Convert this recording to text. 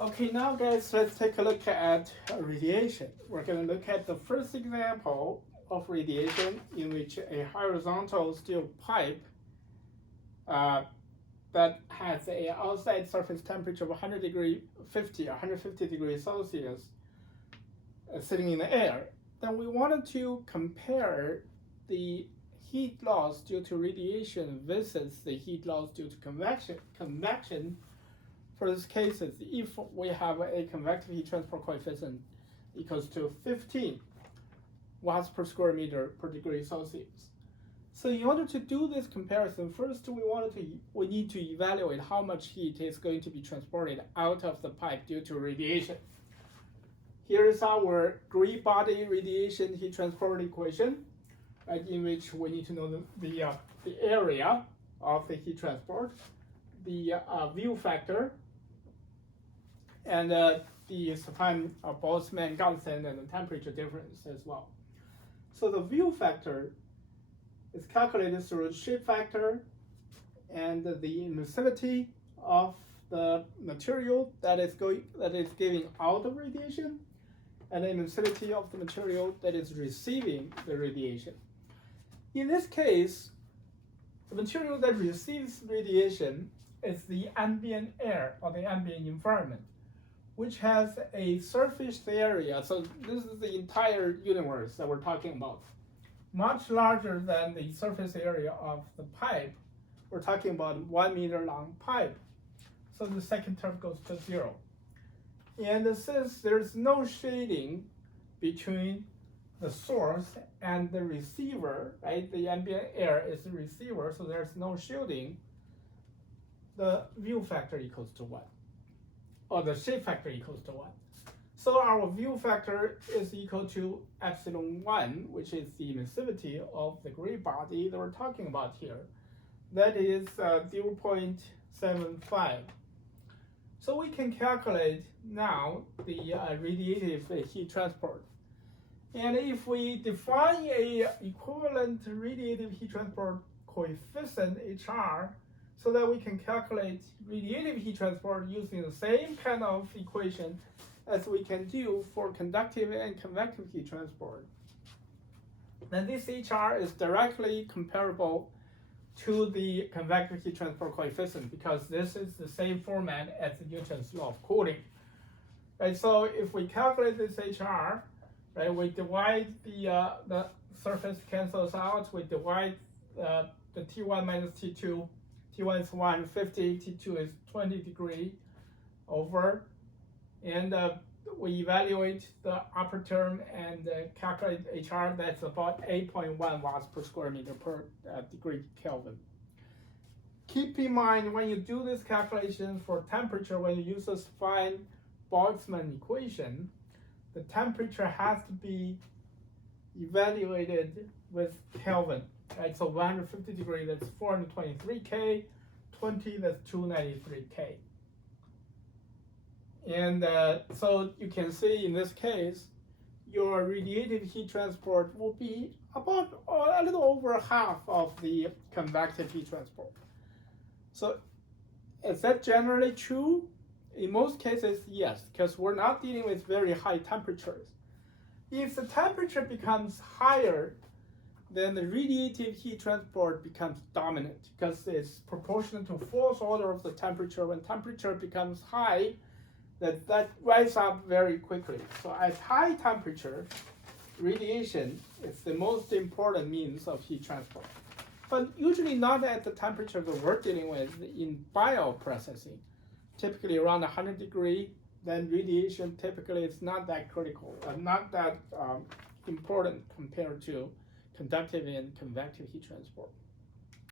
Okay, now guys, let's take a look at radiation. We're going to look at the first example of radiation in which a horizontal steel pipe that has an outside surface temperature of 150 degrees Celsius sitting in the air. Then we wanted to compare the heat loss due to radiation versus the heat loss due to convection. For these cases, if we have a convective heat transport coefficient equals to 15 watts per square meter per degree Celsius. So in order to do this comparison, first we need to evaluate how much heat is going to be transported out of the pipe due to radiation. Here is our gray body radiation heat transport equation, right, in which we need to know the area of the heat transport, the view factor, and the span of Boltzmann-Gunson and the temperature difference as well. So the view factor is calculated through shape factor and the emissivity of the material that is giving out the radiation, and the emissivity of the material that is receiving the radiation. In this case, the material that receives radiation is the ambient air or the ambient environment, which has a surface area. So this is the entire universe that we're talking about, much larger than the surface area of the pipe. We're talking about 1 meter long pipe. So the second term goes to 0. And since there's no shading between the source and the receiver, right? The ambient air is the receiver, so there's no shielding. The view factor equals to 1, or the shape factor equals to 1. So our view factor is equal to epsilon 1, which is the emissivity of the gray body that we're talking about here. That is 0.75. So we can calculate now the radiative heat transport. And if we define a equivalent radiative heat transport coefficient HR, so that we can calculate radiative heat transport using the same kind of equation as we can do for conductive and convective heat transport, then this HR is directly comparable to the convective heat transport coefficient, because this is the same format as Newton's law of cooling. Right, so if we calculate this HR, right, we divide the surface cancels out, we divide the T1 minus T2. T1 is 150, T2 is 20 degree over, and we evaluate the upper term and calculate HR. That's about 8.1 watts per square meter per degree Kelvin. Keep in mind when you do this calculation for temperature, when you use this fine Boltzmann equation, the temperature has to be evaluated with Kelvin. Right, so 150 degrees, that's 423 K, 20, that's 293 K. And so you can see in this case, your radiative heat transport will be about a little over half of the convective heat transport. So is that generally true? In most cases, yes, because we're not dealing with very high temperatures. If the temperature becomes higher, then the radiative heat transport becomes dominant, because it's proportional to fourth order of the temperature. When temperature becomes high, that rises up very quickly. So at high temperature, radiation is the most important means of heat transport. But usually not at the temperature that we're dealing with in bioprocessing. Typically around 100 degrees, then radiation typically is not that critical, not that important compared to conductive and convective heat transport.